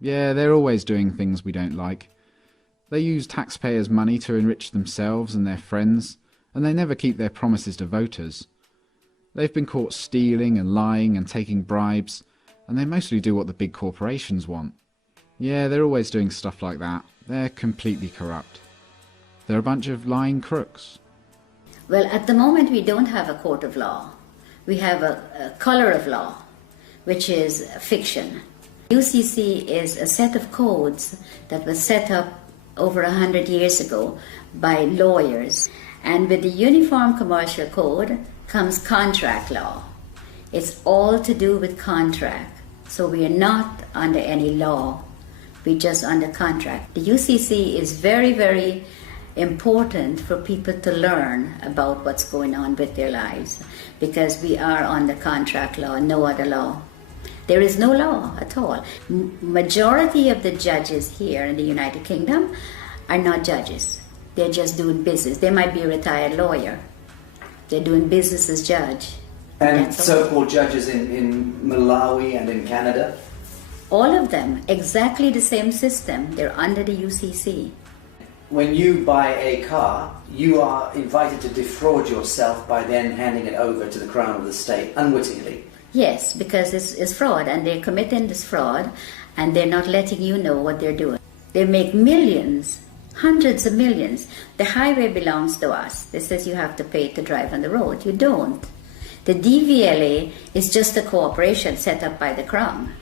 Yeah, they're always doing things we don't like. They use taxpayers' money to enrich themselves and their friends, and they never keep their promises to voters. They've been caught stealing and lying and taking bribes, and they mostly do what the big corporations want. Yeah, they're always doing stuff like that. They're completely corrupt. They're a bunch of lying crooks. Well, at the moment we don't have a court of law. We have a color of law, which is fiction. UCC is a set of codes that was set up over 100 years ago by lawyers. And with the Uniform Commercial Code comes contract law. It's all to do with contract. So we are not under any law. We're just under contract. The UCC is very, very important for people to learn about what's going on with their lives, because we are under contract law, no other law. There is no law at all. Majority of the judges here in the United Kingdom are not judges. They're just doing business. They might be a retired lawyer. They're doing business as judge. And so-called judges in Malawi and in Canada? All of them, exactly the same system. They're under the UCC. When you buy a car, you are invited to defraud yourself by then handing it over to the Crown of the state, unwittingly. Yes, because it's fraud, and they're committing this fraud, and they're not letting you know what they're doing. They make millions, hundreds of millions. The highway belongs to us. This says you have to pay to drive on the road. You don't. The DVLA is just a corporation set up by the Crown.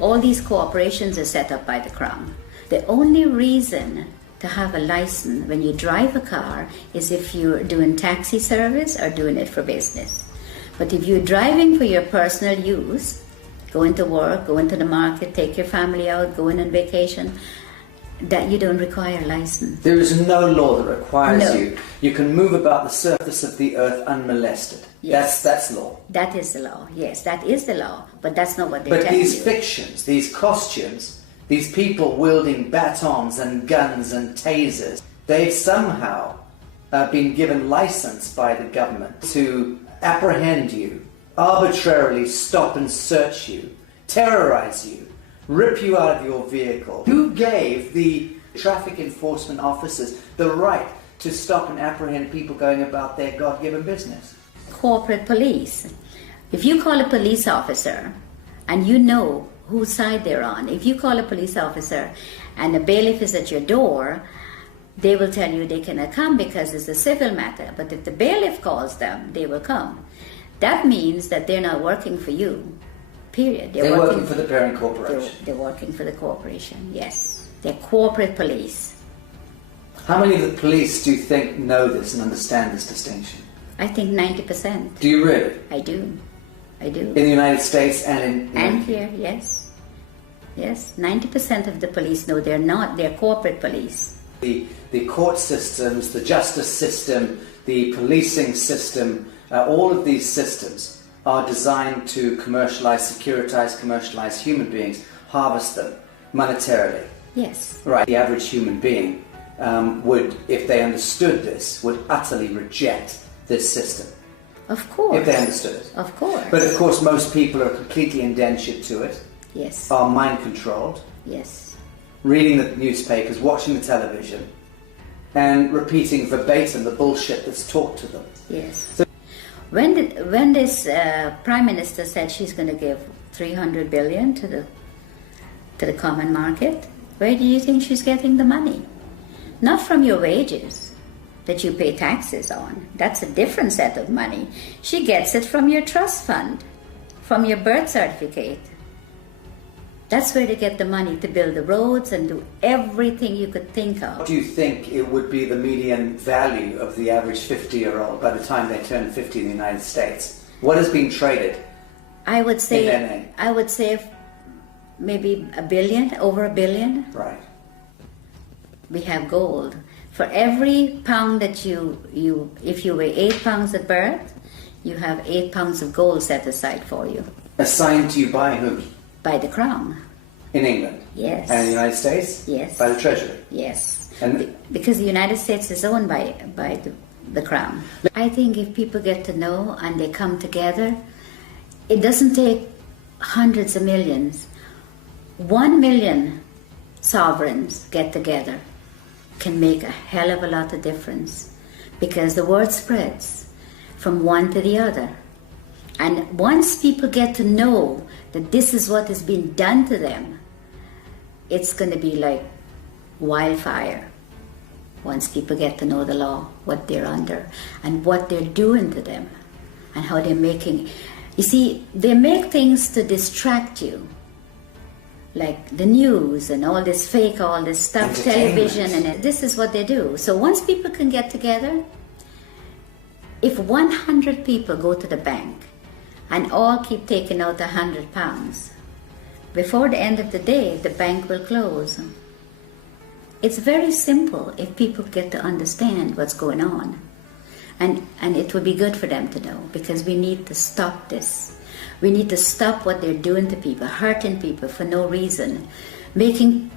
All these corporations are set up by the Crown. The only reason to have a license when you drive a car is if you're doing taxi service or doing it for business. But if you're driving for your personal use, going to work, going to the market, take your family out, going on vacation, that you don't require a license. There is no law that requires No. you. You can move about the surface of the earth unmolested. Yes. That's law. That is the law. Yes, that is the law. But that's not what they're But telling these you. fictions, these costumes, these people wielding batons and guns and tasers, they've somehow been given license by the government to apprehend you, arbitrarily stop and search you, terrorize you, rip you out of your vehicle. Who gave the traffic enforcement officers the right to stop and apprehend people going about their God-given business? Corporate police. If you call a police officer and you know whose side they're on, if you call a police officer and the bailiff is at your door, they will tell you they cannot come because it's a civil matter. But if the bailiff calls them, they will come. That means that they're not working for you, period. They're working for the parent corporation. They're working for the corporation, yes. They're corporate police. How many of the police do you think know this and understand this distinction? I think 90%. Do you really? I do. I do. In the United States and in... And here, yes. Yes, 90% of the police know they're corporate police. The court systems, the justice system, the policing system, all of these systems are designed to securitize, commercialize human beings, harvest them monetarily. Yes. Right. The average human being would, if they understood this, would utterly reject this system. Of course. If they understood it. Of course. But of course most people are completely indentured to it, yes. are mind controlled, Yes. reading the newspapers, watching the television, and repeating verbatim the bullshit that's taught to them. Yes. So, when this Prime Minister said she's going to give 300 billion to the common market, where do you think she's getting the money? Not from your wages that you pay taxes on. That's a different set of money. She gets it from your trust fund, from your birth certificate. That's where they get the money to build the roads and do everything you could think of. what do you think it would be the median value of the average 50-year-old by the time they turn 50 in the United States? What is being traded? I would say In NA. I would say maybe $1 billion, over $1 billion. Right. We have gold. For every pound that if you weigh 8 pounds at birth, you have 8 pounds of gold set aside for you. Assigned to you by whom? By the Crown. In England? Yes. And in the United States? Yes. By the Treasury? Yes. And Because the United States is owned by the Crown. I think if people get to know and they come together, it doesn't take hundreds of millions. 1 million sovereigns get together can make a hell of a lot of difference, because the word spreads from one to the other. And once people get to know that this is what is being done to them, it's going to be like wildfire. Once people get to know the law, what they're under, and what they're doing to them, and how they're making... You see, they make things to distract you, like the news and all this fake, all this stuff, television, and this is what they do. So once people can get together, if 100 people go to the bank and all keep taking out £100, before the end of the day, the bank will close. It's very simple if people get to understand what's going on. And it would be good for them to know, because we need to stop this. We need to stop what they're doing to people, hurting people for no reason,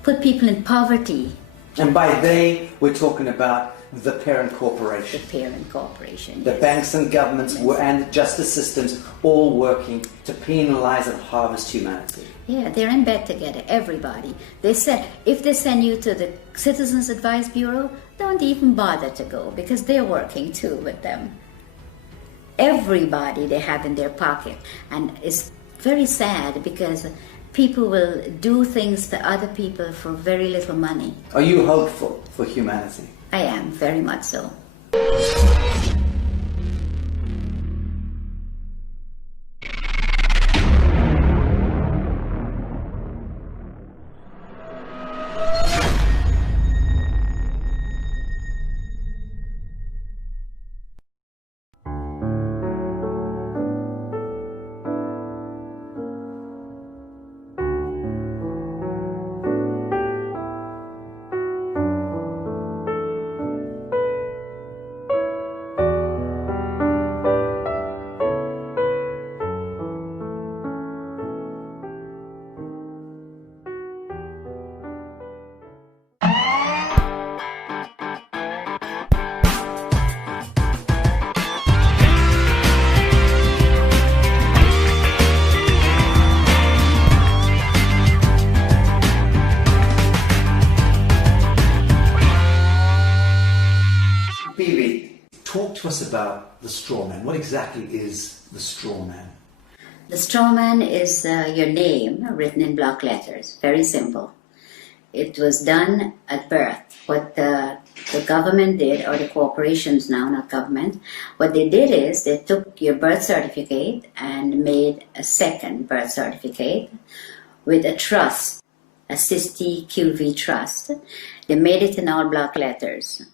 put people in poverty. And by they, we're talking about the parent corporation. The parent corporation, The yes. banks and governments and justice systems all working to penalize and harvest humanity. Yeah, they're in bed together, everybody. They said, if they send you to the Citizens Advice Bureau, don't even bother to go, because they're working too with them. Everybody they have in their pocket. And it's very sad, because people will do things to other people for very little money. Are you hopeful for humanity? I am, very much so. Talk to us about the straw man. What exactly is the straw man? The straw man is your name written in block letters. Very simple. It was done at birth. What the government did, or the corporations now, not government, what they did is they took your birth certificate and made a second birth certificate with a trust, a Sisti QV trust. They made it in all block letters.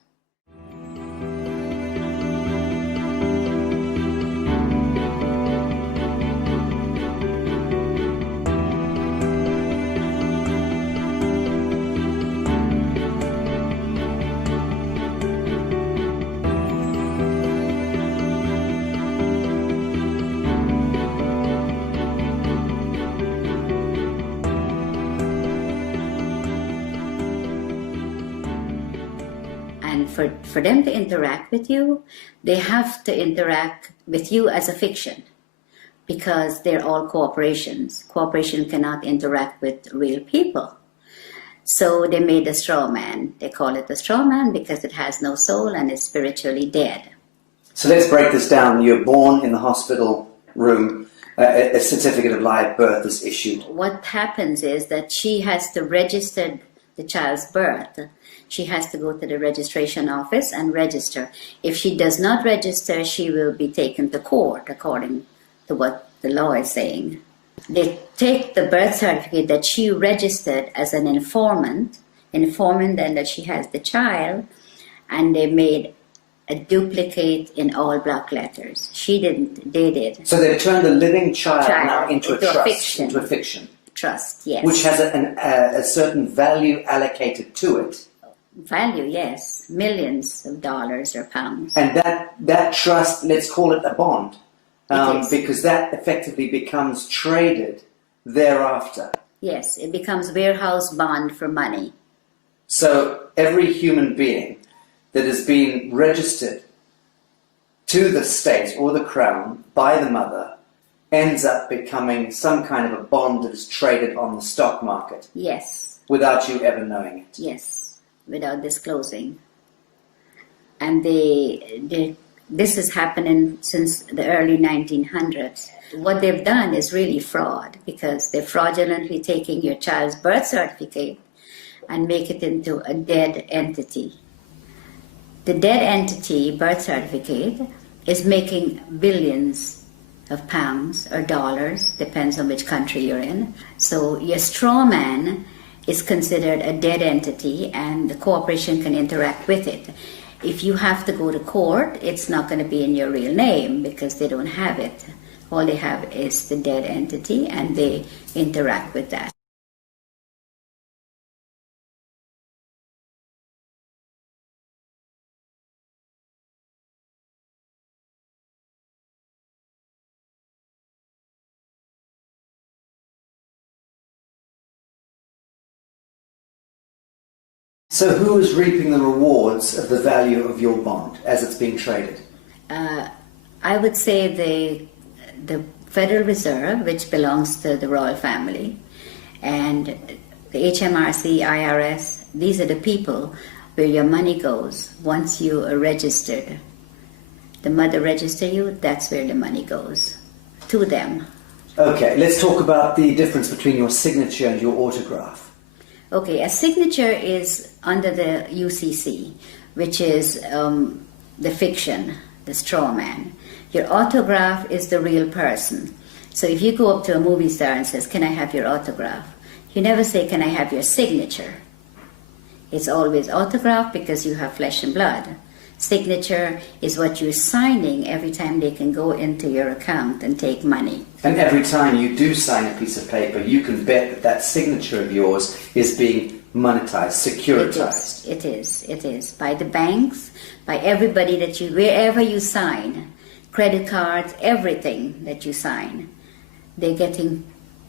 And for them to interact with you, they have to interact with you as a fiction, because they're all corporations. Corporations cannot interact with real people. So they made a straw man. They call it a straw man because it has no soul and is spiritually dead. So let's break this down. You're born in the hospital room. A certificate of live birth is issued. What happens is that she has to register the child's birth. She has to go to the registration office and register. If she does not register, she will be taken to court, according to what the law is saying. They take the birth certificate that she registered as an informant, informing then that she has the child, and they made a duplicate in all block letters. She didn't, they did. So they've turned a living child now into a trust, fiction. into a fiction. Trust, yes. Which has a certain value allocated to it. Value, yes. Millions of dollars or pounds. And that trust, let's call it a bond, It is. because that effectively becomes traded thereafter. Yes, it becomes warehouse bond for money. So every human being that has been registered to the state or the crown by the mother ends up becoming some kind of a bond that is traded on the stock market Yes, without you ever knowing it. yes, without disclosing. And this is happening since the early 1900s. What they've done is really fraud, because they're fraudulently taking your child's birth certificate and make it into a dead entity. The dead entity birth certificate is making billions of pounds or dollars, depends on which country you're in. So your straw man is considered a dead entity, and the corporation can interact with it. If you have to go to court, it's not going to be in your real name because they don't have it. All they have is the dead entity, and they interact with that. So who is reaping the rewards of the value of your bond as it's being traded? I would say the Federal Reserve, which belongs to the royal family, and the HMRC, IRS, these are the people where your money goes once you are registered. The mother register you, that's where the money goes, to them. Okay, let's talk about the difference between your signature and your autograph. Okay, a signature is under the UCC, which is the fiction, the straw man. Your autograph is the real person. So if you go up to a movie star and says, "Can I have your autograph?" You never say, "Can I have your signature?" It's always autograph because you have flesh and blood. Signature is what you're signing every time they can go into your account and take money. And every time you do sign a piece of paper, you can bet that that signature of yours is being monetized, securitized. It is. By the banks, by everybody that you, wherever you sign, credit cards, everything that you sign, they're getting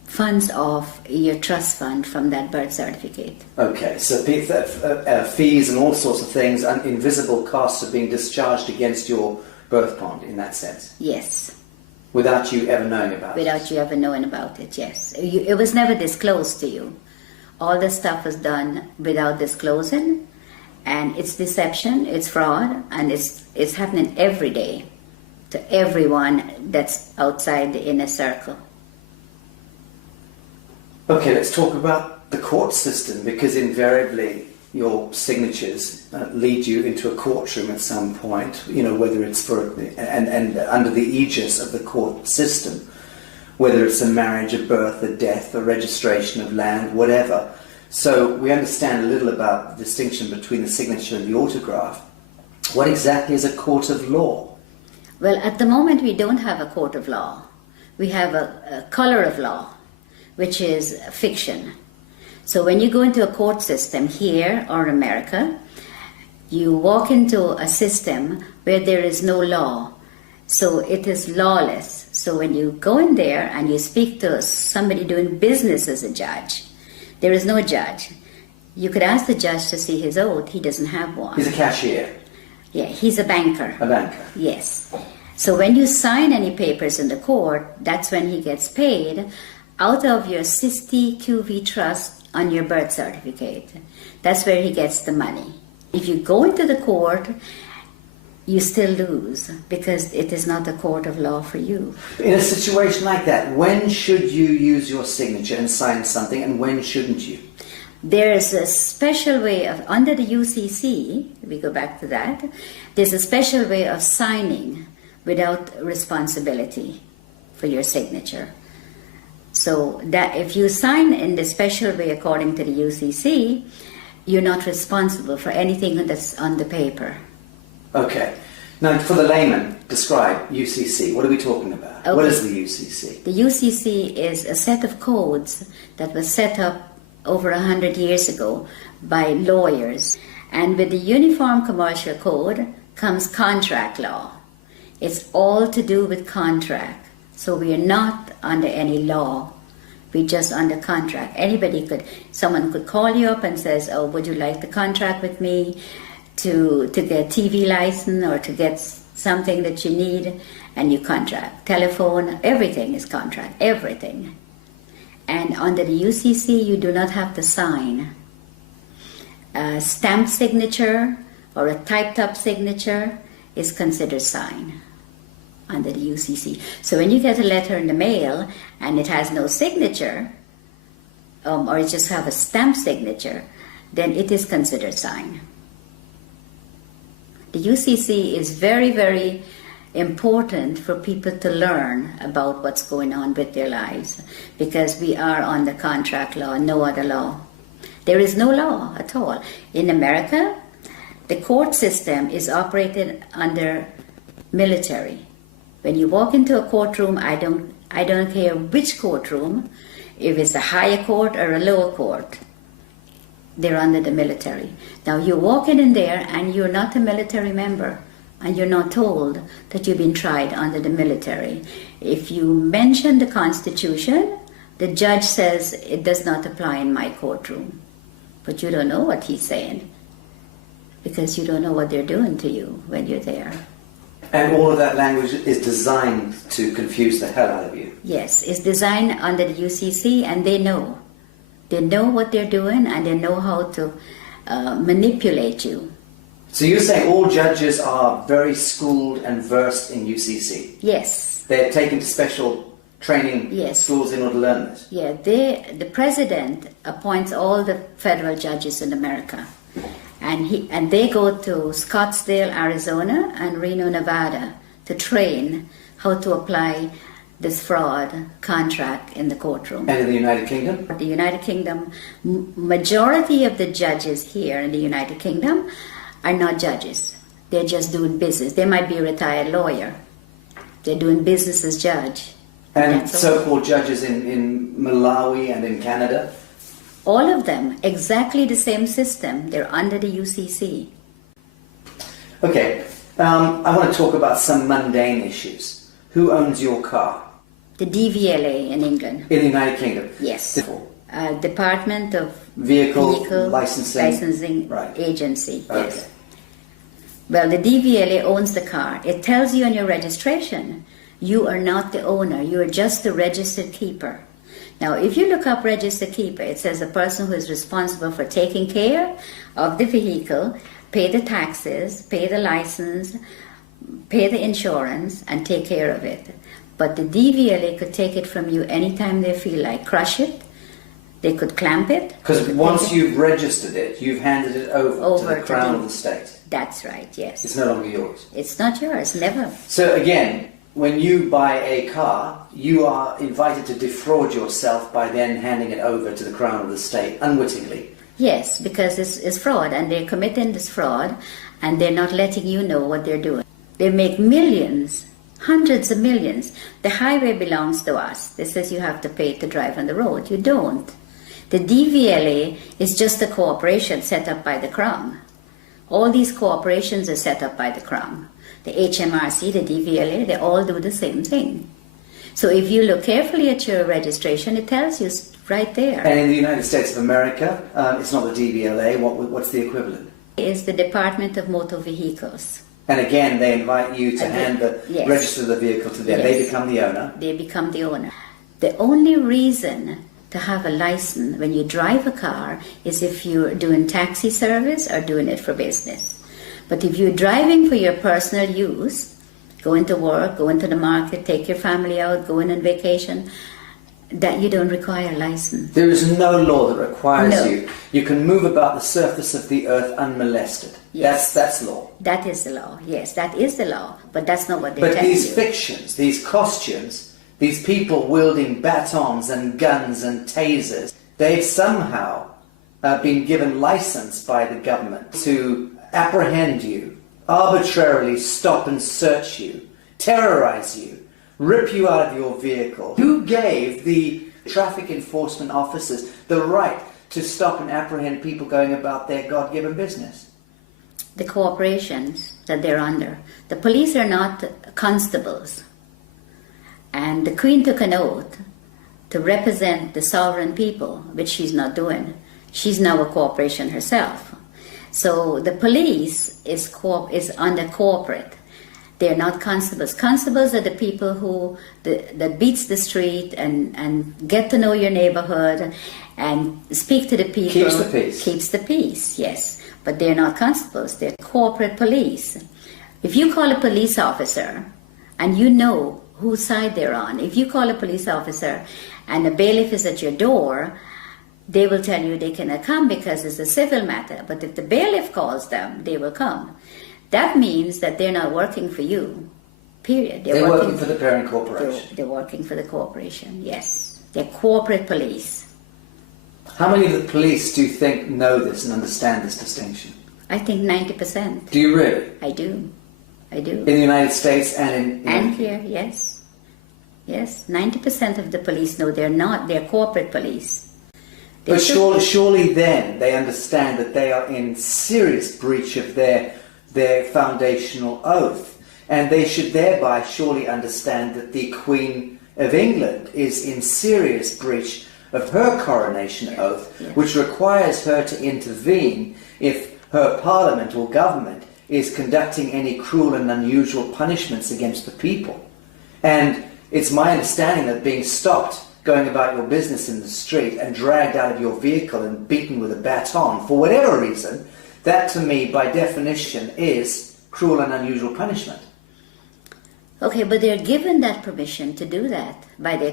funds off your trust fund from that birth certificate. Okay, so fees and all sorts of things, and invisible costs are being discharged against your birth bond in that sense? Yes. Without you ever knowing about it? Without you ever knowing about it, yes. It was never disclosed to you. All the stuff was done without disclosing, and it's deception, it's fraud, and it's happening every day to everyone that's outside the inner circle. Okay, let's talk about the court system, because invariably your signatures lead you into a courtroom at some point, you know, whether it's for, and under the aegis of the court system, whether it's a marriage, a birth, a death, a registration of land, whatever. So we understand a little about the distinction between the signature and the autograph. What exactly is a court of law? Well, at the moment we don't have a court of law. We have a color of law, which is fiction. So when you go into a court system here or America, you walk into a system where there is no law. So it is lawless. So when you go in there and you speak to somebody doing business as a judge, there is no judge. You could ask the judge to see his oath. He doesn't have one. He's a cashier. Yeah, he's a banker. A banker. Yes. So when you sign any papers in the court, that's when he gets paid out of your SISTI QV trust on your birth certificate. That's where he gets the money. If you go into the court, you still lose because it is not a court of law for you. In a situation like that, when should you use your signature and sign something, and when shouldn't you? There is a special way of, under the UCC, we go back to that, there's a special way of signing without responsibility for your signature. So that if you sign in the special way according to the UCC, you're not responsible for anything that's on the paper. Okay. Now, for the layman, describe UCC. What are we talking about? Okay. What is the UCC? The UCC is a set of codes that was set up over 100 years ago by lawyers. And with the Uniform Commercial Code comes contract law. It's all to do with contract. So we are not under any law. We're just under contract. Someone could call you up and says, "Oh, would you like to contract with me to get TV license or to get something that you need, and you contract. Telephone, everything is contract, everything. And under the UCC, you do not have to sign. A stamped signature or a typed up signature is considered sign under the UCC. So when you get a letter in the mail and it has no signature, or it just have a stamped signature, then it is considered sign. The UCC is very, very important for people to learn about what's going on with their lives, because we are under contract law, no other law. There is no law at all. In America, the court system is operated under military. When you walk into a courtroom, I don't care which courtroom, if it's a higher court or a lower court, they're under the military. Now you're walking in there and you're not a military member, and you're not told that you've been tried under the military. If you mention the Constitution, the judge says it does not apply in my courtroom. But you don't know what he's saying, because you don't know what they're doing to you when you're there. And all of that language is designed to confuse the hell out of you. Yes, it's designed under the UCC, and they know. They know what they're doing, and they know how to manipulate you. So you're saying all judges are very schooled and versed in UCC? Yes. They're taken to special training schools in order to learn this? Yeah, the president appoints all the federal judges in America. And they go to Scottsdale, Arizona and Reno, Nevada to train how to apply this fraud contract in the courtroom. And in the United Kingdom? The United Kingdom, majority of the judges here in the United Kingdom are not judges. They're just doing business. They might be a retired lawyer. They're doing business as judge. And so-called judges in Malawi and in Canada? All of them, exactly the same system. They're under the UCC. Okay, I want to talk about some mundane issues. Who owns your car? The DVLA in England. In the United Kingdom? Yes. Department of Vehicle Licensing right. Agency. Okay. Yes. Well, the DVLA owns the car. It tells you on your registration, you are not the owner. You are just the registered keeper. Now, if you look up registered keeper, it says a person who is responsible for taking care of the vehicle, pay the taxes, pay the license, pay the insurance, and take care of it. But the DVLA could take it from you anytime they feel like. Crush it. They could clamp it. Because once you've registered it, you've handed it over to the Crown of the state. That's right, yes. It's no longer yours. It's not yours, never. So again, when you buy a car, you are invited to defraud yourself by then handing it over to the Crown of the state, unwittingly. Yes, because it's fraud, and they're committing this fraud, and they're not letting you know what they're doing. They make millions, hundreds of millions. The highway belongs to us. This says you have to pay to drive on the road. You don't. The DVLA is just a corporation set up by the Crown. All these corporations are set up by the Crown. The HMRC, the DVLA, they all do the same thing. So if you look carefully at your registration, it tells you right there. And in the United States of America, it's not the DVLA. What's the equivalent? It's the Department of Motor Vehicles. And again, they invite you to register the vehicle to them. Yes. They become the owner. They become the owner. The only reason to have a license when you drive a car is if you're doing taxi service or doing it for business. But if you're driving for your personal use, going to work, going to the market, take your family out, going on vacation, that you don't require a license. There is no law that requires you. You can move about the surface of the earth unmolested. Yes. That's law. That is the law. Yes, that is the law. But that's not what they're But telling these you. fictions, these costumes, these people wielding batons and guns and tasers, they've somehow been given license by the government to apprehend you, arbitrarily stop and search you, terrorize you, rip you out of your vehicle. Who gave the traffic enforcement officers the right to stop and apprehend people going about their God-given business? The corporations that they're under. The police are not constables. And the Queen took an oath to represent the sovereign people, which she's not doing. She's now a corporation herself. So the police is under corporate. They're not constables. Constables are the people who that beats the street and get to know your neighborhood and speak to the people. Keeps the peace. Keeps the peace, yes. But they're not constables. They're corporate police. If you call a police officer and you know whose side they're on, if you call a police officer and a bailiff is at your door, they will tell you they cannot come because it's a civil matter. But if the bailiff calls them, they will come. That means that they're not working for you, period. They're working for the parent corporation. They're working for the corporation, yes. They're corporate police. How many of the police do you think know this and understand this distinction? I think 90%. Do you really? I do. I do. In the United States and in... And here, yes. Yes, 90% of the police know they're corporate police. But surely then they understand that they are in serious breach of their foundational oath. And they should thereby surely understand that the Queen of England is in serious breach of her coronation oath, which requires her to intervene if her parliament or government is conducting any cruel and unusual punishments against the people. And it's my understanding that being stopped going about your business in the street and dragged out of your vehicle and beaten with a baton for whatever reason, that to me by definition is cruel and unusual punishment. Okay, but they're given that permission to do that by the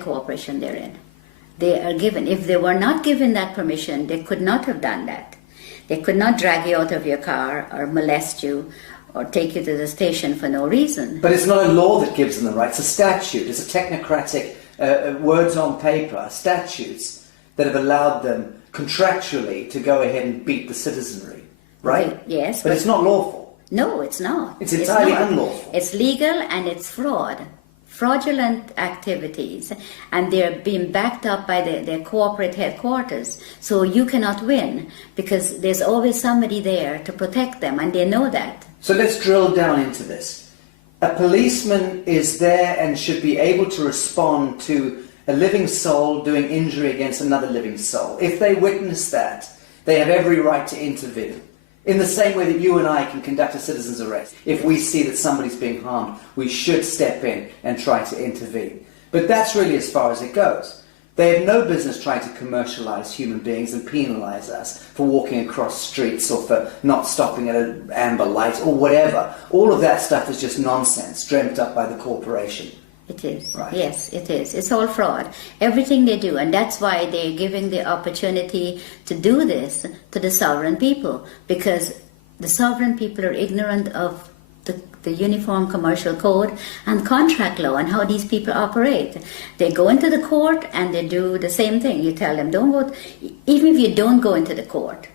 corporation they're in. They are given. If they were not given that permission, they could not have done that. They could not drag you out of your car or molest you or take you to the station for no reason. But it's not a law that gives them the right. It's a statute. It's a technocratic words on paper, statutes that have allowed them contractually to go ahead and beat the citizenry, right? Okay, yes. But it's not lawful. No, it's not. It's entirely not. unlawful. It's legal and it's fraud. Fraudulent activities, and they're being backed up by their corporate headquarters. So you cannot win because there's always somebody there to protect them, and they know that. So let's drill down into this. A policeman is there and should be able to respond to a living soul doing injury against another living soul. If they witness that, they have every right to intervene. In the same way that you and I can conduct a citizen's arrest. If we see that somebody's being harmed, we should step in and try to intervene. But that's really as far as it goes. They have no business trying to commercialize human beings and penalize us for walking across streets or for not stopping at an amber light or whatever. All of that stuff is just nonsense, dreamt up by the corporation. It is. Right. Yes, it is. It's all fraud. Everything they do. And that's why they're giving the opportunity to do this to the sovereign people. Because the sovereign people are ignorant of the Uniform Commercial Code and contract law and how these people operate. They go into the court and they do the same thing. You tell them, don't go. Even if you don't go into the court,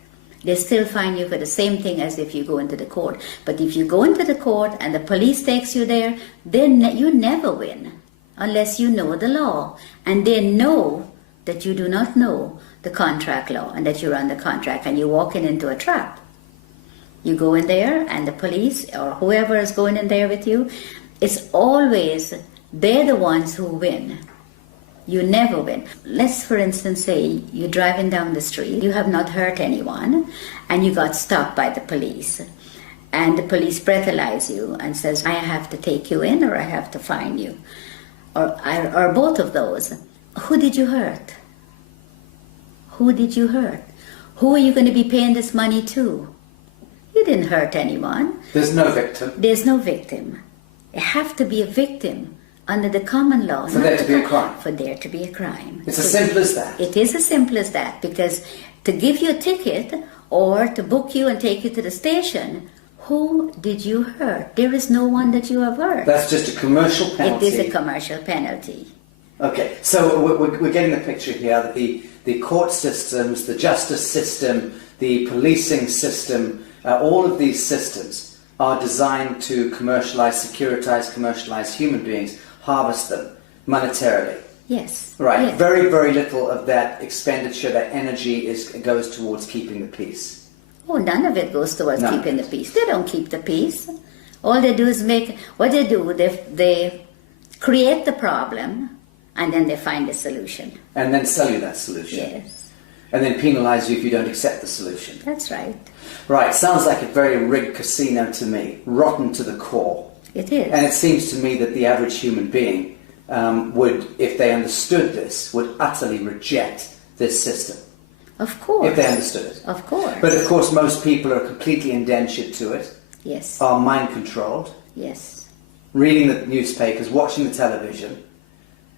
they still fine you for the same thing as if you go into the court. But if you go into the court and the police takes you there, then you never win unless you know the law. And they know that you do not know the contract law and that you're under contract and you're walking into a trap. You go in there and the police or whoever is going in there with you, it's always they're the ones who win. You never win. Let's, for instance, say you're driving down the street, you have not hurt anyone, and you got stopped by the police. And the police breathalyze you and says, I have to take you in or I have to fine you. Or both of those. Who did you hurt? Who did you hurt? Who are you going to be paying this money to? You didn't hurt anyone. There's no victim. There's no victim. You have to be a victim under the common law. For there to be a crime. For there to be a crime. It's as simple as that. It is as simple as that, because to give you a ticket or to book you and take you to the station, who did you hurt? There is no one that you have hurt. That's just a commercial penalty. It is a commercial penalty. Okay, so we're getting the picture here that the court systems, the justice system, the policing system, all of these systems are designed to commercialize human beings, harvest them monetarily. Yes. Right. Yes. Very, very little of that expenditure, that energy goes towards keeping the peace. Oh, none of it goes towards keeping the peace. They don't keep the peace. All they do is they create the problem and then they find a solution. And then sell you that solution. Yes. and then penalise you if you don't accept the solution. That's right. Right, sounds like a very rigged casino to me, rotten to the core. It is. And it seems to me that the average human being would, if they understood this, would utterly reject this system. Of course. If they understood it. Of course. But of course most people are completely indentured to it, Yes. are mind controlled, Yes. reading the newspapers, watching the television,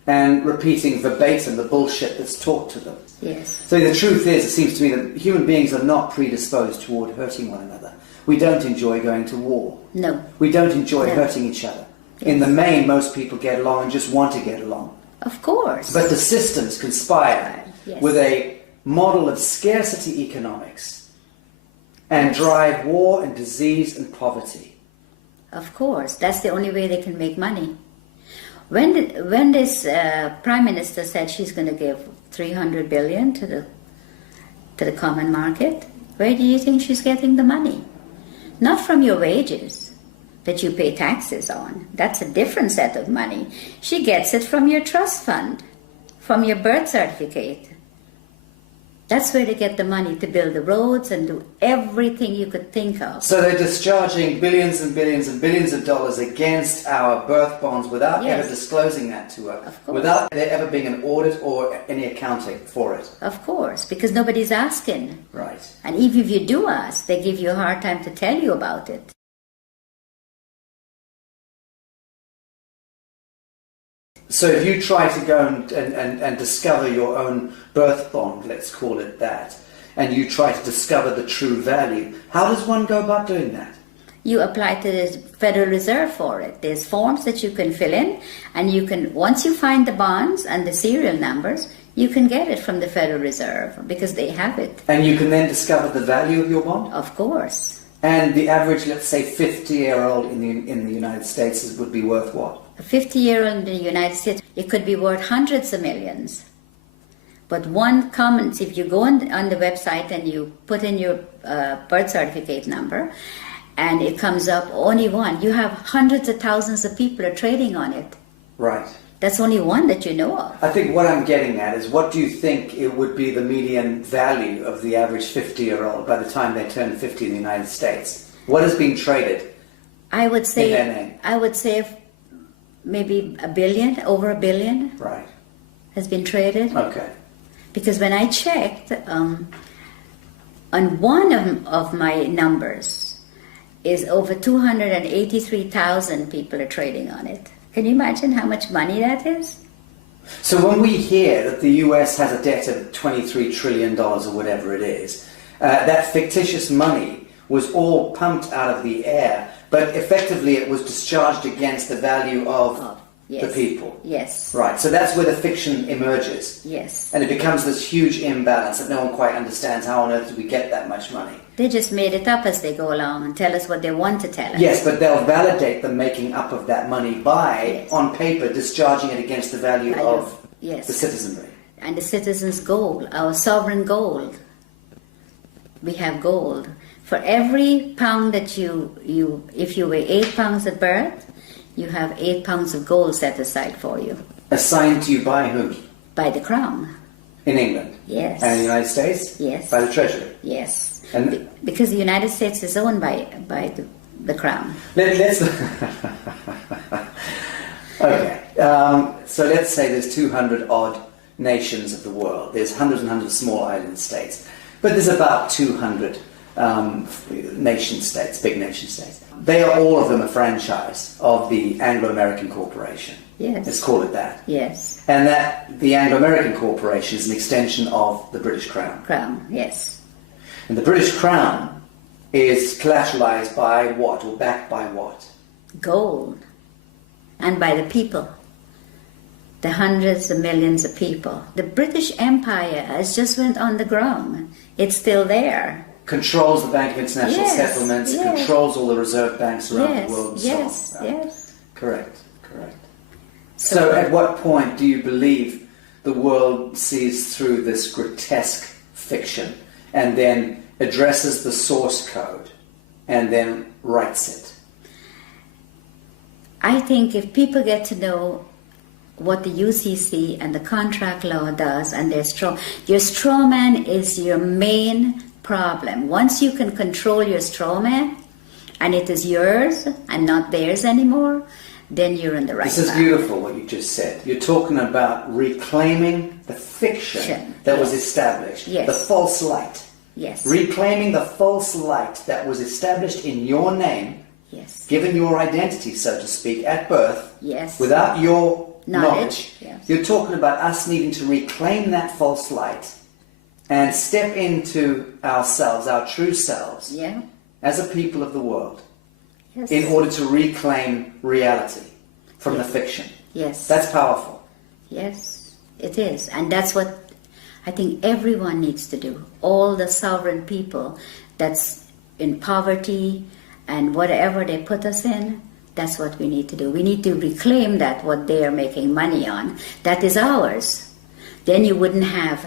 and repeating verbatim the bullshit that's taught to them. Yes. So the truth is, it seems to me that human beings are not predisposed toward hurting one another. We don't enjoy going to war. No. We don't enjoy No. hurting each other. In the main, most people get along and just want to get along. Of course. But the systems conspire Yes. with a model of scarcity economics and drive war and disease and poverty. Of course. That's the only way they can make money. When this Prime Minister said she's going to give 300 billion to the common market, where do you think she's getting the money? Not from your wages that you pay taxes on. That's a different set of money. She gets it from your trust fund, from your birth certificate. That's where they get the money to build the roads and do everything you could think of. So they're discharging billions and billions and billions of dollars against our birth bonds without Yes. ever disclosing that to her, Of course. without there ever being an audit or any accounting for it. Of course, because nobody's asking. Right. And even if you do ask, they give you a hard time to tell you about it. So if you try to go and discover your own birth bond, let's call it that, and you try to discover the true value, how does one go about doing that? You apply to the Federal Reserve for it. There's forms that you can fill in, and you can, once you find the bonds and the serial numbers, you can get it from the Federal Reserve because they have it. And you can then discover the value of your bond? Of course. And the average, let's say, 50-year-old in the United States would be worth what? A 50-year-old in the United States, it could be worth hundreds of millions. But one comment, if you go on the website and you put in your birth certificate number, and it comes up only one, you have hundreds of thousands of people are trading on it. Right. That's only one that you know of. I think what I'm getting at is, what do you think it would be the median value of the average 50-year-old by the time they turn 50 in the United States? What is being traded? I would In their name. say, maybe $1 billion, over $1 billion Right. has been traded. Okay. Because when I checked, on one of my numbers is over 283,000 people are trading on it. Can you imagine how much money that is? So when we hear that the US has a debt of $23 trillion or whatever it is, that fictitious money was all pumped out of the air, but effectively it was discharged against the value of Yes. the people. Yes. Right, so that's where the fiction emerges. Yes. And it becomes this huge imbalance that no one quite understands. How on earth do we get that much money? They just made it up as they go along and tell us what they want to tell us. Yes, but they'll validate the making up of that money by, Yes. on paper, discharging it against the value of Yes. the citizenry. And the citizens' gold, our sovereign gold. We have gold. For every pound that if you weigh 8 pounds at birth, you have 8 pounds of gold set aside for you Assigned to you by whom? by the crown. In England? Yes. And in the United States? Yes. By the Treasury? Yes. And Because the United States is owned by the crown. let's... Okay. So let's say there's 200 odd nations of the world. There's hundreds and hundreds of small island states. But there's about 200 nation states, big nation states. They are all of them a franchise of the Anglo-American Corporation. Yes. Let's call it that. Yes. And that the Anglo-American Corporation is an extension of the British Crown. Crown. Yes. And the British Crown is collateralized by what, or backed by what? Gold. And by the people. The hundreds of millions of people. The British Empire has just went on the ground. It's still there. Controls the Bank of International Yes, Settlements, yes. controls all the reserve banks around Yes, the world and yes, so on. yes. Correct. So at what point do you believe the world sees through this grotesque fiction and then addresses the source code and then writes it? I think if people get to know what the UCC and the contract law does, and your straw man is your main problem. Once you can control your straw man, and it is yours and not theirs anymore, then you're in the right path. This is beautiful what you just said. You're talking about reclaiming the fiction that was established, Yes. the false light. Yes. Reclaiming the false light that was established in your name, Yes. given your identity, so to speak, at birth, Yes. without your knowledge. Yes. You're talking about us needing to reclaim that false light and step into ourselves, our true selves, Yeah. as a people of the world, Yes. in order to reclaim reality from the fiction. Yes. That's powerful. Yes, it is. And that's what I think everyone needs to do. All the sovereign people that's in poverty and whatever they put us in, that's what we need to do. We need to reclaim that, what they are making money on. That is ours. Then you wouldn't have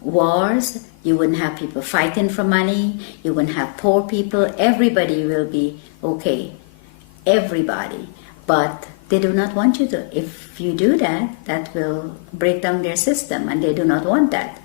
wars, you wouldn't have people fighting for money, you wouldn't have poor people. Everybody will be okay. Everybody. But they do not want you to. If you do that, that will break down their system, and they do not want that.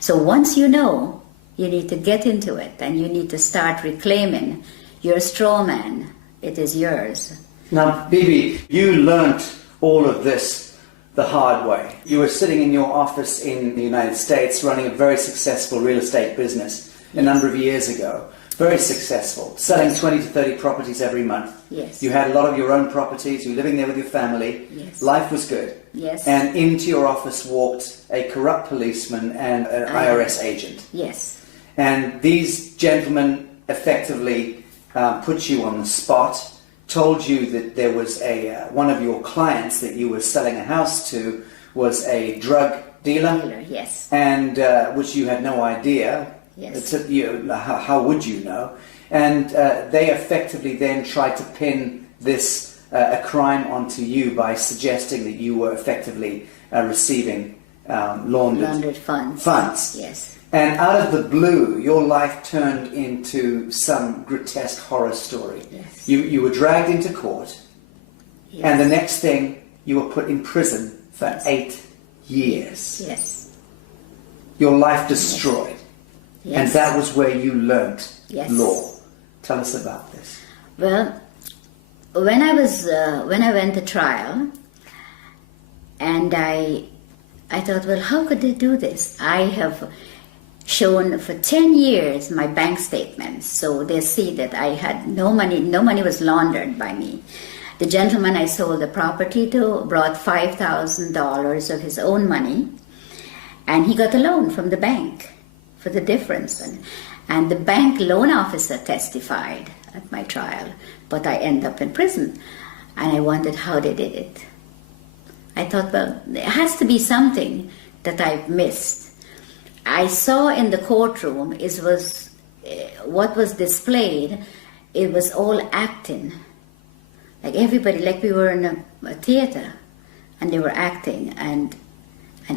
So once you know, you need to get into it, and you need to start reclaiming your straw man. It is yours. Now, Bibi, you learnt all of this the hard way. You were sitting in your office in the United States running a very successful real estate business a number of years ago. Very successful, selling 20 to 30 properties every month. Yes. You had a lot of your own properties, you were living there with your family. Yes. Life was good. Yes. And into your office walked a corrupt policeman and an IRS agent. Yes. And these gentlemen effectively put you on the spot, told you that there was one of your clients that you were selling a house to was a drug dealer, Yes. and which you had no idea. Yes. How would you know? And they effectively then tried to pin this a crime onto you by suggesting that you were effectively receiving laundered funds. Yes. And out of the blue, your life turned into some grotesque horror story. Yes. You were dragged into court, Yes. and the next thing, you were put in prison for 8 years. Yes. Your life destroyed. Yes. And that was where you learnt Yes. law. Tell us about this. Well, when I went to trial, and I thought, well, how could they do this? I have shown for 10 years my bank statements, so they see that I had no money. No money was laundered by me. The gentleman I sold the property to brought $5,000 of his own money, and he got a loan from the bank for the difference. And the bank loan officer testified at my trial, but I ended up in prison. And I wondered how they did it. I thought, well, there has to be something that I've missed. I saw in the courtroom, what was displayed, it was all acting. Like everybody, like we were in a theater, and they were acting, and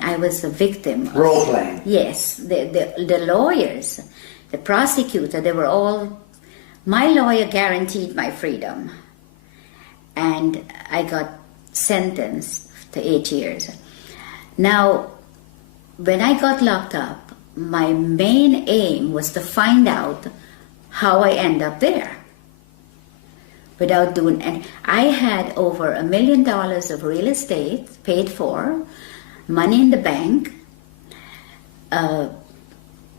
I was a victim. Role playing. Yes, the lawyers, the prosecutor, they were all. My lawyer guaranteed my freedom, and I got sentenced to 8 years. Now, when I got locked up, my main aim was to find out how I end up there. And I had over $1 million of real estate paid for, money in the bank.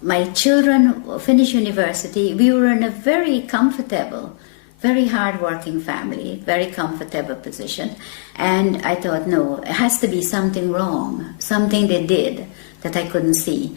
My children finished university. We were in a very comfortable, very hard-working family, very comfortable position. And I thought, no, it has to be something wrong, something they did that I couldn't see.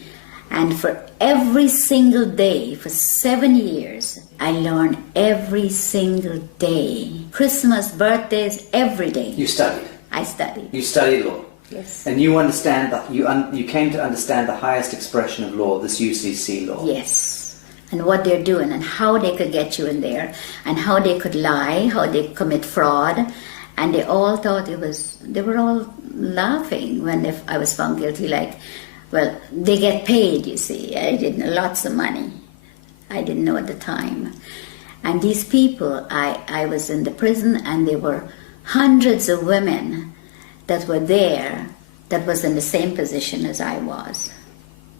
And for every single day, for 7 years, I learned every single day. Christmas, birthdays, every day. You studied. I studied. You studied law. Yes. And you understand that you came to understand the highest expression of law, this UCC law. Yes. And what they're doing and how they could get you in there and how they could lie, how they commit fraud. And they all thought they were all laughing when I was found guilty, like, well, they get paid, you see. I didn't, lots of money. I didn't know at the time. And these people, I was in the prison, and there were hundreds of women that were there that was in the same position as I was.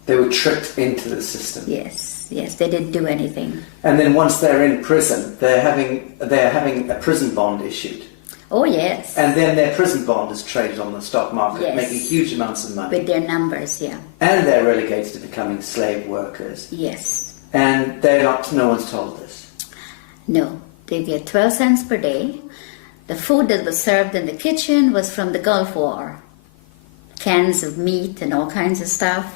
They were tricked into the system. Yes, they didn't do anything. And then once they're in prison, they're having a prison bond issued. Oh, yes. And then their prison bond is traded on the stock market, Yes. making huge amounts of money. With their numbers, yeah. And they're relegated to becoming slave workers. Yes. And no one's told this. No, they get 12 cents per day. The food that was served in the kitchen was from the Gulf War. Cans of meat and all kinds of stuff.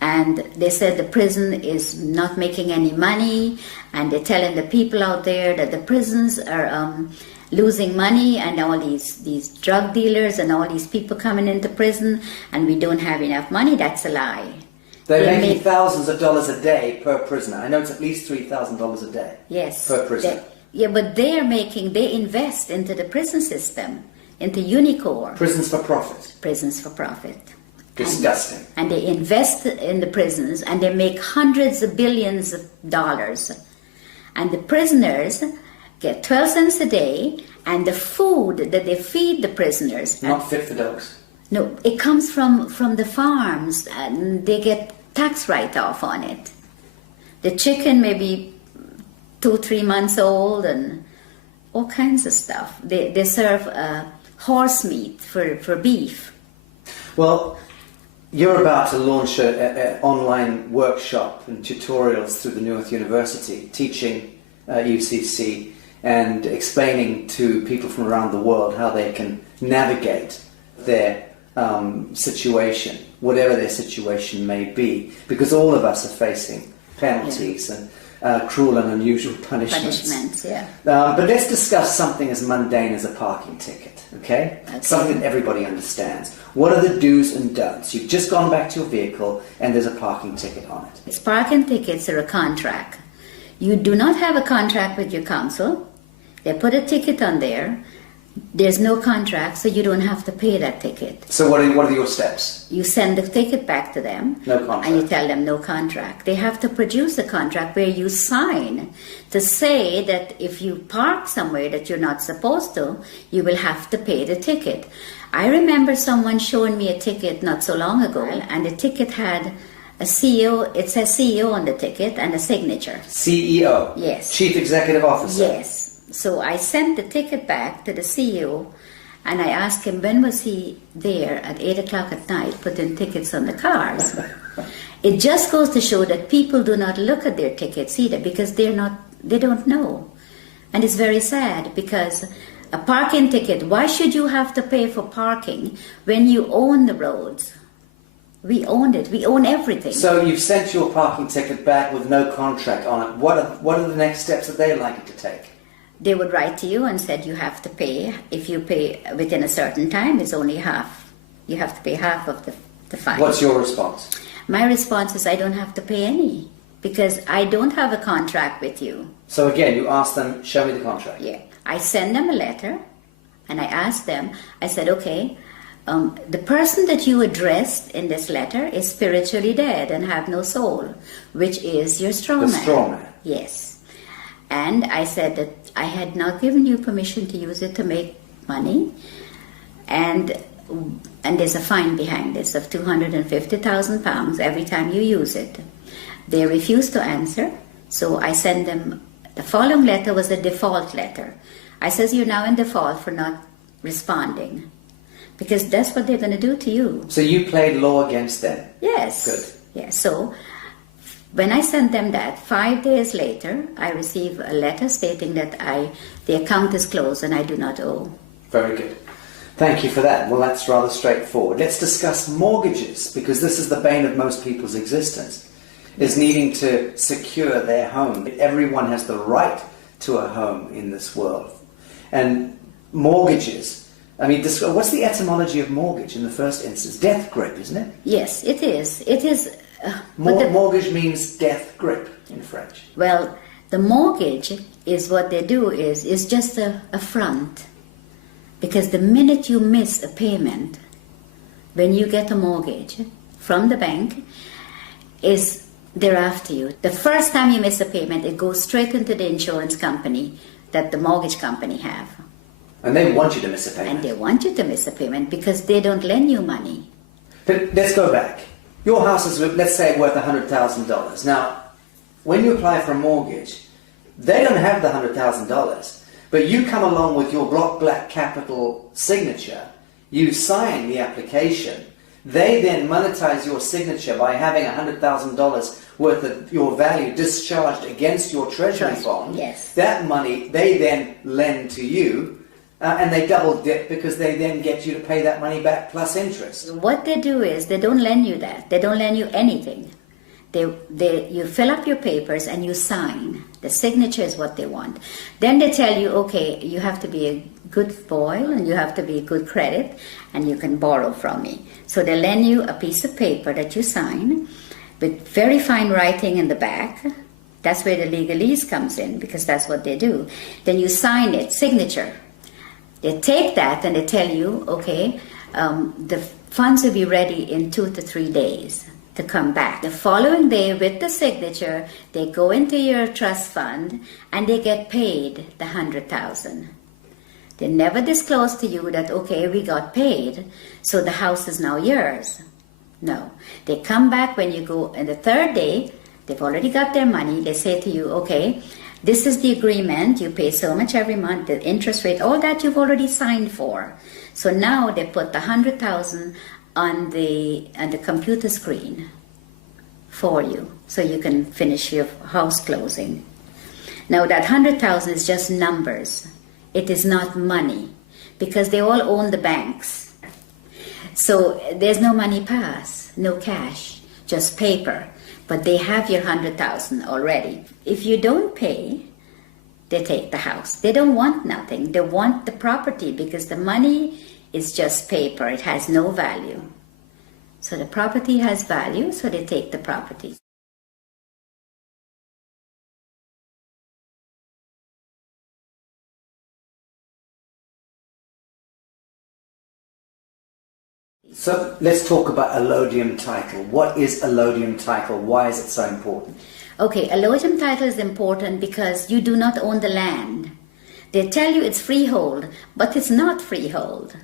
And they said the prison is not making any money, and they're telling the people out there that the prisons are losing money, and all these drug dealers and all these people coming into prison, and we don't have enough money. That's a lie. They're making thousands of dollars a day per prisoner. I know it's at least $3,000 a day. Yes. Per prisoner. But they invest into the prison system, into Unicor. Prisons for profit. Prisons for profit. Disgusting. And they invest in the prisons, and they make hundreds of billions of dollars. And the prisoners get 12 cents a day, and the food that they feed the prisoners... Not fit for dogs. No, it comes from the farms, and they get tax write-off on it. The chicken may be 2-3 months old, and all kinds of stuff. They serve horse meat for beef. Well, you're about to launch an online workshop and tutorials through the Newark University, teaching UCC and explaining to people from around the world how they can navigate their situation, whatever their situation may be, because all of us are facing penalties and cruel and unusual punishments. Yeah. But let's discuss something as mundane as a parking ticket, okay? Something that everybody understands. What are the do's and don'ts? You've just gone back to your vehicle and there's a parking ticket on it. It's parking tickets are a contract. You do not have a contract with your council. They put a ticket on there. There's no contract, so you don't have to pay that ticket. So what are your steps? You send the ticket back to them. No contract. And you tell them no contract. They have to produce a contract where you sign to say that if you park somewhere that you're not supposed to, you will have to pay the ticket. I remember someone showing me a ticket not so long ago, and the ticket had a CEO, it says CEO on the ticket, and a signature. CEO? Yes. Chief Executive Officer? Yes. So I sent the ticket back to the CEO, and I asked him when was he there at 8 o'clock at night putting tickets on the cars. It just goes to show that people do not look at their tickets either, because they don't know. And it's very sad, because a parking ticket, why should you have to pay for parking when you own the roads? We own it. We own everything. So you've sent your parking ticket back with no contract on it. What are the next steps that they'd like you to take? They would write to you and said you have to pay. If you pay within a certain time, it's only half. You have to pay half of the fine. What's your response? My response is I don't have to pay any, because I don't have a contract with you. So again, you ask them, show me the contract. Yeah. I send them a letter, and I ask them, I said, okay, the person that you addressed in this letter is spiritually dead and have no soul, which is your straw man. The straw man. Yes. And I said that I had not given you permission to use it to make money, and there's a fine behind this of £250,000 every time you use it. They refused to answer, so I sent them, the following letter was a default letter. I says, you're now in default for not responding, because that's what they're going to do to you. So you played law against them? Yes. Good. Yes. So when I sent them that, 5 days later, I received a letter stating that the account is closed and I do not owe. Very good. Thank you for that. Well, that's rather straightforward. Let's discuss mortgages, because this is the bane of most people's existence, is needing to secure their home. Everyone has the right to a home in this world. And mortgages, I mean, what's the etymology of mortgage in the first instance? Death grip, isn't it? Yes, it is. It is. Mortgage means death grip in French. Well, the mortgage is what they do is just a front. Because the minute you miss a payment, when you get a mortgage from the bank, is they're after you. The first time you miss a payment, it goes straight into the insurance company that the mortgage company have. And they want you to miss a payment. And they want you to miss a payment because they don't lend you money. But let's go back. Your house is, let's say, worth $100,000. Now, when you apply for a mortgage, they don't have the $100,000. But you come along with your block black capital signature, you sign the application, they then monetize your signature by having $100,000 worth of your value discharged against your treasury bond. Yes. That money they then lend to you, and they double dip because they then get you to pay that money back plus interest. What they do is they don't lend you that. They don't lend you anything. You fill up your papers and you sign. The signature is what they want. Then they tell you, okay, you have to be a good boy and you have to be good credit and you can borrow from me. So they lend you a piece of paper that you sign with very fine writing in the back. That's where the legalese comes in because that's what they do. Then you sign it, signature. They take that and they tell you, okay, the funds will be ready in 2 to 3 days to come back. The following day with the signature, they go into your trust fund and they get paid the $100,000. They never disclose to you that, okay, we got paid, so the house is now yours. No. They come back when you go on the third day, they've already got their money, they say to you, okay, this is the agreement, you pay so much every month, the interest rate, all that you've already signed for. So now they put the $100,000 on the computer screen for you, so you can finish your house closing. Now that $100,000 is just numbers. It is not money, because they all own the banks. So there's no money pass, no cash, just paper. But they have your $100,000 already. If you don't pay, they take the house. They don't want nothing. They want the property because the money is just paper. It has no value. So the property has value, so they take the property. So let's talk about allodium title. What is allodium title? Why is it so important? Okay, allodium title is important because you do not own the land. They tell you it's freehold, but it's not freehold.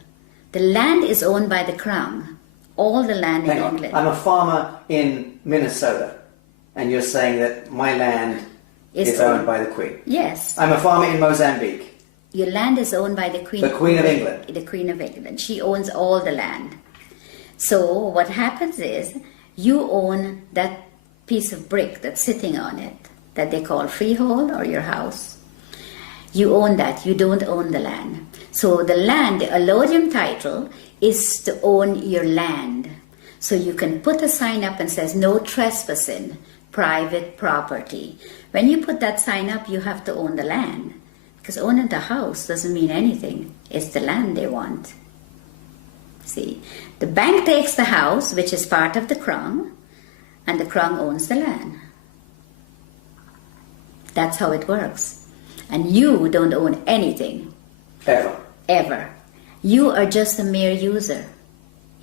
The land is owned by the Crown. All the land in England. I'm a farmer in Minnesota, and you're saying that my land is owned by the Queen. Yes. I'm a farmer in Mozambique. Your land is owned by the Queen. The Queen of England. The Queen of England. She owns all the land. So what happens is you own that piece of brick that's sitting on it that they call freehold or your house. You own that. You don't own the land. So the land, the allodium title, is to own your land. So you can put a sign up and says no trespassing, private property. When you put that sign up, you have to own the land. Because owning the house doesn't mean anything. It's the land they want. See, the bank takes the house, which is part of the Crown, and the Crown owns the land. That's how it works. And you don't own anything. Ever. Ever. You are just a mere user.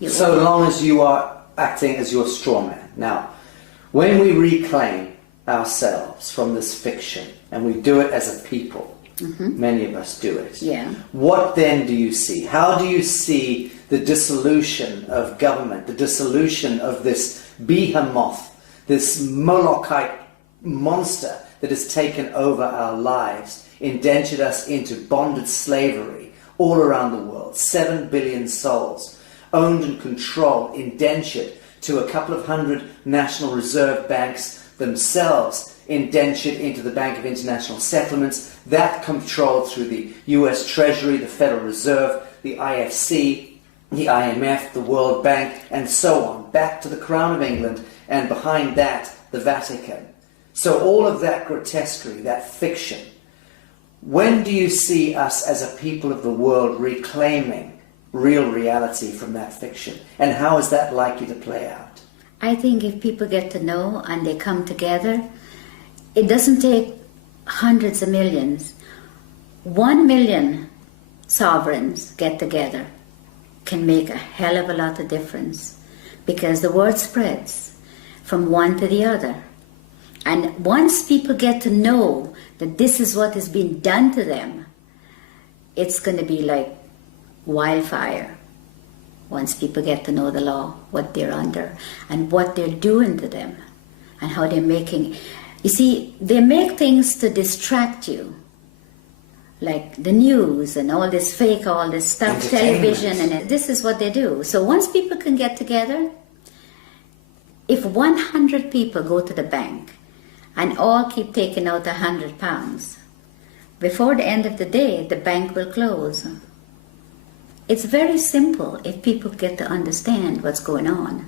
So long as you are acting as your straw man. Now, when we reclaim ourselves from this fiction, and we do it as a people, many of us do it, what then do you see? How do you see the dissolution of government, the dissolution of this behemoth, this Molochite monster that has taken over our lives, indentured us into bonded slavery all around the world, 7 billion souls, owned and controlled, indentured to a couple of hundred National Reserve banks themselves, indentured into the Bank of International Settlements, that controlled through the US Treasury, the Federal Reserve, the IFC, the IMF, the World Bank, and so on, back to the Crown of England, and behind that, the Vatican. So all of that grotesquerie, that fiction, when do you see us as a people of the world reclaiming real reality from that fiction? And how is that likely to play out? I think if people get to know and they come together, it doesn't take hundreds of millions. 1 million sovereigns get together can make a hell of a lot of difference because the word spreads from one to the other. And once people get to know that this is what is being done to them, it's going to be like wildfire once people get to know the law, what they're under, and what they're doing to them, and how they're making... You see, they make things to distract you, like the news and all this fake, all this stuff, television, and this is what they do. So once people can get together, if 100 people go to the bank and all keep taking out £100, before the end of the day, the bank will close. It's very simple if people get to understand what's going on.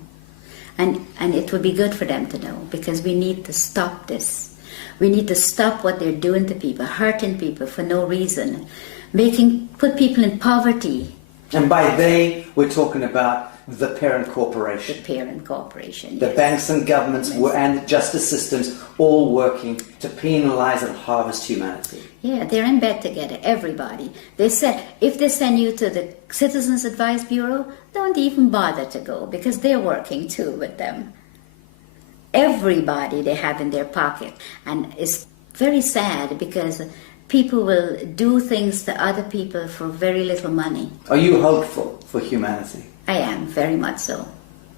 And it would be good for them to know, because we need to stop this. We need to stop what they're doing to people, hurting people for no reason, put people in poverty. And by they, we're talking about the parent corporation. The parent corporation, The yes. banks and governments and justice systems all working to penalise and harvest humanity. Yeah, they're in bed together, everybody. They said, if they send you to the Citizens Advice Bureau, don't even bother to go, because they're working too with them. Everybody they have in their pocket. And it's very sad, because people will do things to other people for very little money. Are you hopeful for humanity? I am, very much so.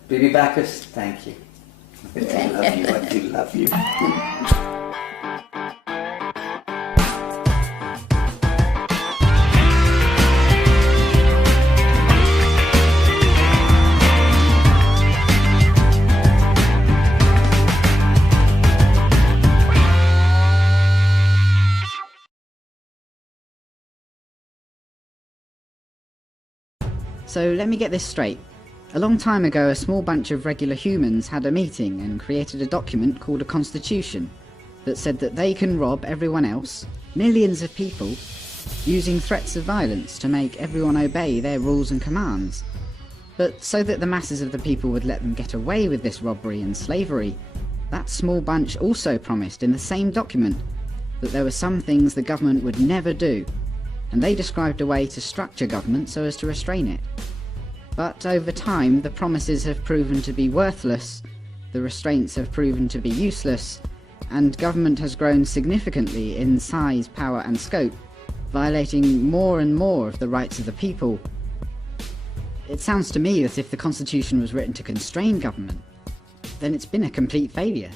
Bibi Bacchus, thank you. I do love you. So let me get this straight. A long time ago, a small bunch of regular humans had a meeting and created a document called a constitution that said that they can rob everyone else, millions of people, using threats of violence to make everyone obey their rules and commands. But so that the masses of the people would let them get away with this robbery and slavery, that small bunch also promised in the same document that there were some things the government would never do, and they described a way to structure government so as to restrain it. But over time, the promises have proven to be worthless, the restraints have proven to be useless, and government has grown significantly in size, power and scope, violating more and more of the rights of the people. It sounds to me as if the Constitution was written to constrain government. Then it's been a complete failure.